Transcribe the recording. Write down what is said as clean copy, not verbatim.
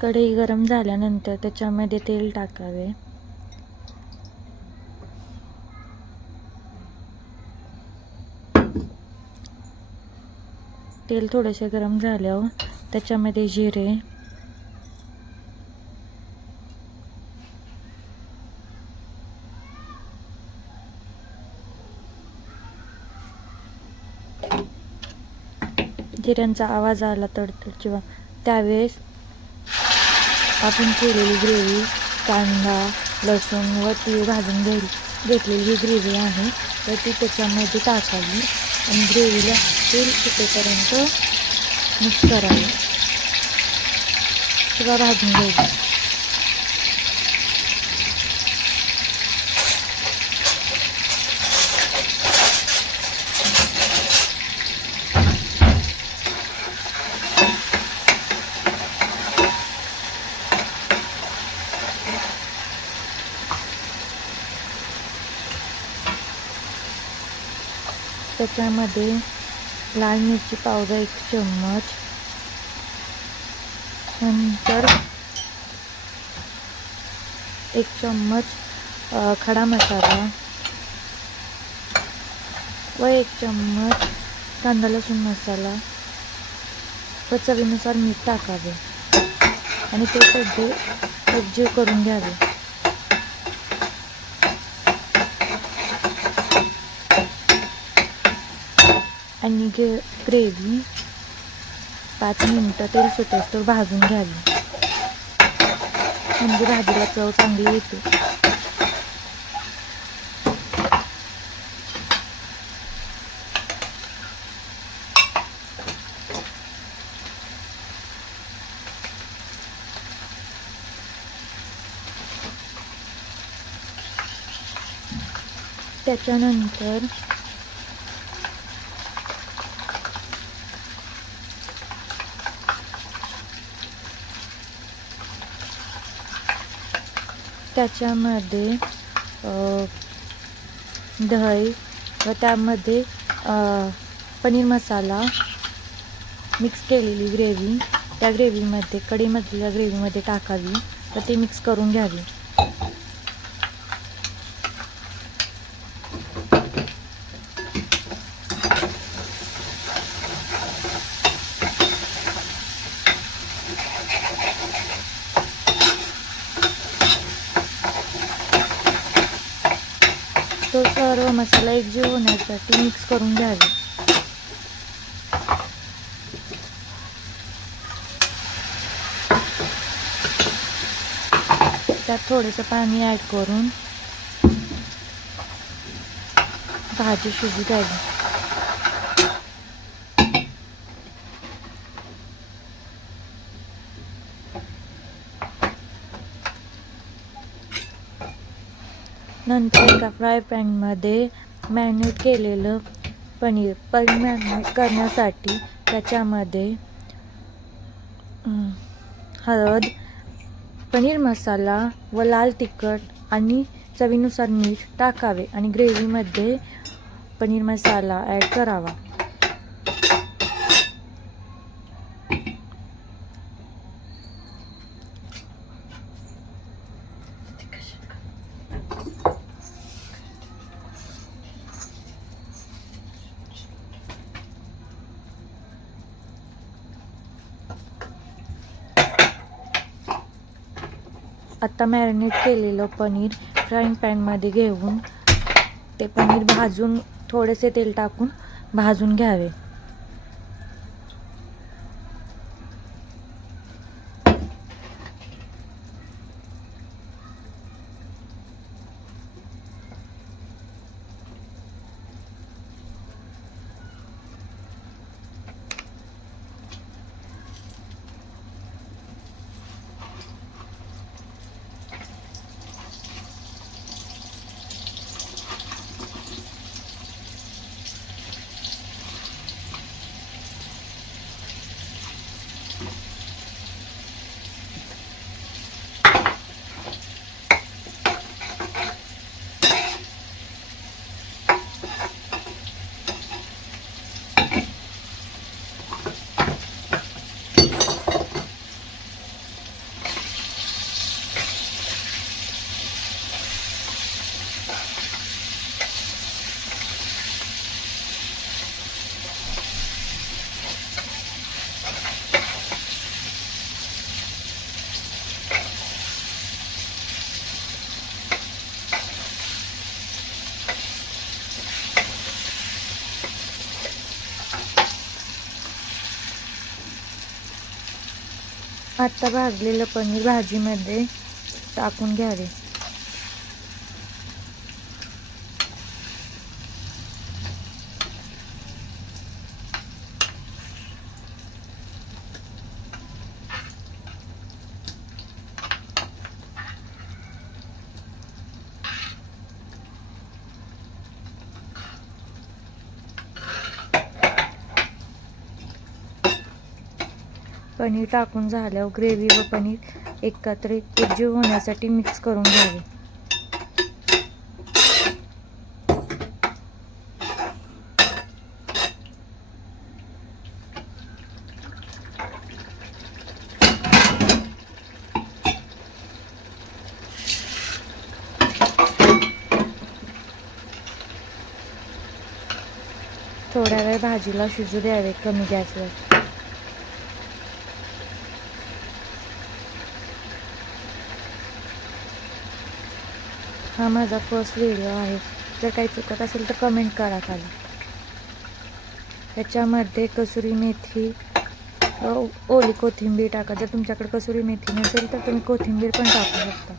कढई गरम झाल्यानंतर त्याच्यामध्ये तेल टाकावे. तेल थोडेसे गरम झाल्यावर त्याच्यामध्ये जिरे, जिऱ्यांचा आवाज आला तर किंवा त्यावेळेस आपण केलेली ग्रेव्ही, कांदा, लसूण व तीळ भाजून घेतलेली ही ग्रेव्ही आहे तर ती त्याच्यामध्ये टाकावी आणि ग्रेव्हीला तेल सुटेपर्यंत मिक्स करावे किंवा भाजून घ्यावी. त्याच्यामध्ये लाल मिरची पावडर 1 चम्मच, नंतर 1 चम्मच खडा मसाला व 1 चम्मच कांदा लसूण मसाला व चवीनुसार मीठ टाकावे आणि ते सगळे एकजीव करून घ्यावे. आणि ग्रेव्ही 5 मिनिटं तेल सुटेस्तोवर भाजून घ्यावी म्हणजे भाजीला चव चांगली येते. त्याच्यानंतर त्याच्यामध्ये दही व त्यामध्ये पनीर मसाला मिक्स केलेली ग्रेव्ही त्या ग्रेव्हीमध्ये कढईमधल्या ग्रेव्हीमध्ये टाकावी व ते मिक्स करून घ्यावी. तो सर्व मसाला एकजीव होण्यासाठी मिक्स करून घ्यावे. त्यात थोडंसं पाणी ॲड करून भाजी शिजू द्यावी. नंतर एका फ्राय पॅनमध्ये मॅरिनेट केलेलं पनीर मॅरिनेट करण्यासाठी त्याच्यामध्ये हळद, पनीर मसाला व लाल तिखट आणि चवीनुसार मीठ टाकावे आणि ग्रेव्हीमध्ये पनीर मसाला ॲड करावा. आता मॅरिनेट केलेलं पनीर फ्राईंग पॅनमध्ये घेऊन ते पनीर भाजून थोडेसे तेल टाकून भाजून घ्यावे. आत्ता भाजलेलं पनीर भाजीमध्ये टाकून घ्यावे. पनीर टाकून झाल्यावर ग्रेव्ही व पनीर एकत्रित एकजीव होण्यासाठी मिक्स करून घ्यावे. थोड्या वेळ भाजीला शिजू द्यावे कमी गॅसवर. हा माझा फर्स्ट व्हिडिओ आहे. जर काही चुकत असेल तर कमेंट करा खाली. त्याच्यामध्ये कसुरी मेथी व ओली कोथिंबीर टाका. जर तुमच्याकडे कसुरी मेथी नसेल तर तुम्ही कोथिंबीर पण टाकू शकता.